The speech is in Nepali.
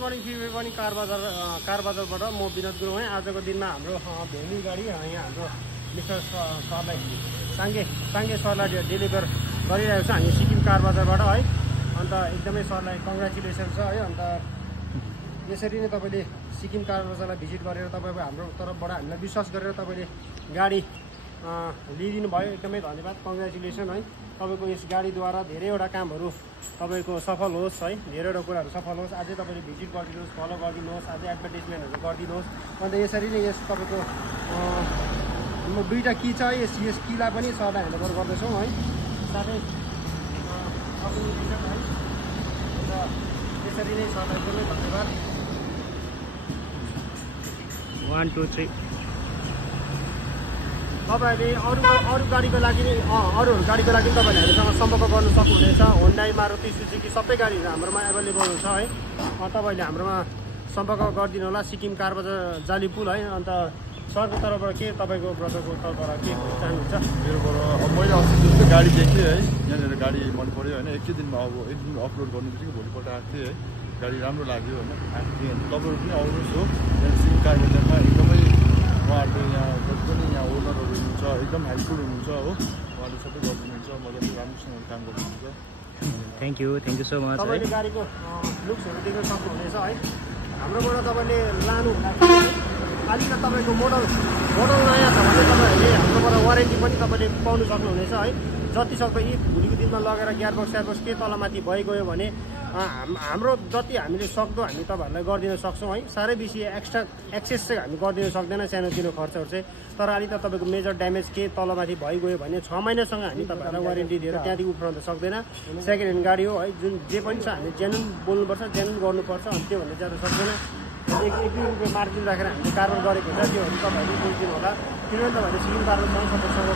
मर्निङ फेरि पनि कार बजारबाट म विनोद गुरुङ है। आजको दिनमा हाम्रो भेन्यू गाडी यहाँ हाम्रो मिस्टर सरलाई साङ्गे सरलाई डेलिभर गरिरहेको छ हामी सिक्किम कार बजारबाट है। अन्त एकदमै सरलाई कङ्ग्रेचुलेसन छ है। अन्त यसरी नै तपाईँले सिक्किम कार बजारलाई भिजिट गरेर तपाईँको हाम्रो तर्फबाट हामीलाई विश्वास गरेर तपाईँले गाडी लिइदिनु भयो, एकदमै धन्यवाद, कङ्ग्रेचुलेसन है। तपाईँको यस गाडीद्वारा धेरैवटा कामहरू तपाईँको सफल होस् है, धेरैवटा कुराहरू सफल होस्। अझै तपाईँले भिजिट गरिदिनुहोस्, फलो गरिदिनुहोस्, अझै एडभर्टिजमेन्टहरू गरिदिनुहोस्। अन्त यसरी नै यस तपाईँको म दुईवटा की छ यस कीलाई पनि सरलाई ह्यान्डओभर गर्दैछौँ है, साथै है। अन्त यसरी नै सरलाई एकदमै धन्यवाद। 1 2 3 तपाईँहरूले अरू गाडीको लागि अरूहरू गाडीको लागि तपाईँहरूले हामीसँग सम्पर्क गर्नु सक्नुहुनेछ। होन्डाई, मारुति, सुजुकी सबै गाडीहरू हाम्रोमा एभाइलेबल हुन्छ है। तपाईँहरूले हाम्रोमा सम्पर्क गरिदिनु होला। सिक्किम कार बजार जाली पुल है। अन्त सरको तर्फबाट के तपाईँको ब्रदरको तर्फबाट के चाहनुहुन्छ? मेरोबाट अब मैले अस्ति जस्तो गाडी देखेँ है, यहाँनिर गाडी मन पऱ्यो होइन। एक दिनमा अब एक दिन अपलोड गर्नु बित्तिकै भोलिपल्ट आएको थिएँ है, गाडी राम्रो लाग्यो होइन, आएको थिएँ। अनि तपाईँहरू पनि आउनुहोस् हो, यहाँ सिक्किम कार बजारमा एकदमै उहाँहरूले यहाँ जति पनि यहाँ ओनरहरू हुनुहुन्छ एकदम हेल्पफुल हुनुहुन्छ हो, उहाँले सबै गरिदिनुहुन्छ, मजाले राम्रोसँग काम गर्नुहुन्छ। Thank you so much. तपाईँले गाडीको लुक्सहरू देख्न सक्नुहुनेछ है। हाम्रोबाट तपाईँले लानु हुँदाखेरि अलिकति तपाईँको मोडल नयाँ छ भने तपाईँहरूले हाम्रोबाट वारेन्टी पनि तपाईँले पाउनु सक्नुहुनेछ है। जति सक्दो यी भोलिको दिनमा लगेर ग्यारबक्स के तलमाथि भइगयो भने हाम्रो जति हामीले सक्दो हामी तपाईँहरूलाई गरिदिन सक्छौँ है। साह्रै बेसी एक्सेस चाहिँ हामी गरिदिन सक्दैन, सानोतिनो खर्चहरू चाहिँ। तर अलिकति तपाईँको मेजर ड्यामेज के तलमाथि भइगयो भने 6 महिनासँग हामी तपाईँहरूलाई वारेन्टी दिएर त्यहाँदेखि उफ्राउन त सक्दैन। सेकेन्ड ह्यान्ड गाडी हो है, जुन जे पनि छ हामीले जेन्युन बोल्नुपर्छ, जेन्युन गर्नुपर्छ। अनि त्योभन्दा ज्यादा सक्दैन। एक रुपियाँ मार्जिन राखेर हामीले कारबार गरेको हुन्छ, त्योहरू तपाईँहरूले बुझिदिनु होला। किनभने तपाईँहरूले सिक्किम कारबारसँग सपोर्ट